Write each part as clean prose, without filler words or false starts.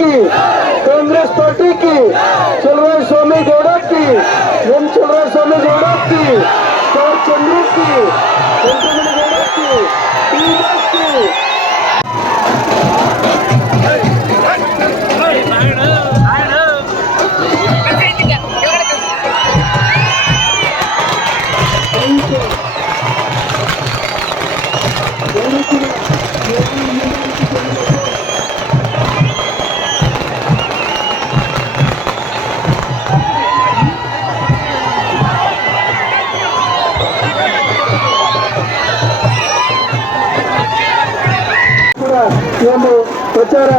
की, कांग्रेस पार्टी की, चलराय स्वामी गौड़ा की, एम चलराय स्वामी गौड़ा की, स्टार चंद्रू की, वेंकटरमण गौड़ा की, टीबस की। ಈ ಒಂದು ಪ್ರಚಾರ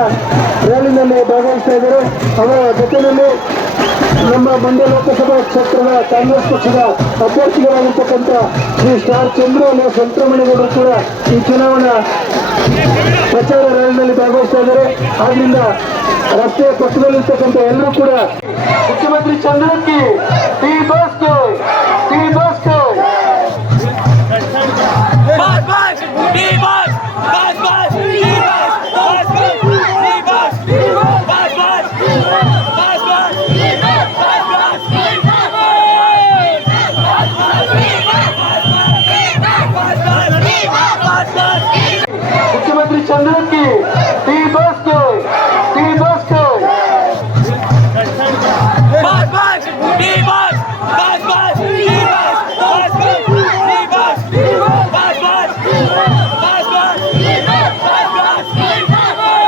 ರ್ಯಾಲಿನಲ್ಲಿ ಭಾಗವಹಿಸ್ತಾ ಇದ್ದಾರೆ. ಅವರ ಜೊತೆಯಲ್ಲಿ ನಮ್ಮ ಮಂಡ್ಯ ಲೋಕಸಭಾ ಕ್ಷೇತ್ರದ ಕಾಂಗ್ರೆಸ್ ಪಕ್ಷದ ಅಭ್ಯರ್ಥಿಗಳಾಗಿರ್ತಕ್ಕಂಥ ಶ್ರೀ ಸ್ಟಾರ್ ಚಂದ್ರು ಅನ್ನೋ ವೆಂಕಟರಮಣೇಗೌಡರು ಕೂಡ ಈ ಚುನಾವಣಾ ಪ್ರಚಾರ ರ್ಯಾಲಿನಲ್ಲಿ ಭಾಗವಹಿಸ್ತಾ ಇದ್ದಾರೆ. ಆದ್ರಿಂದ ರಸ್ತೆಯ ಪಕ್ಕದಲ್ಲಿರ್ತಕ್ಕಂಥ ಎಲ್ಲರೂ ಕೂಡ ಮುಖ್ಯಮಂತ್ರಿ ಚಂದ್ರಕ್ಕಿ ಟಿ ಬಸ್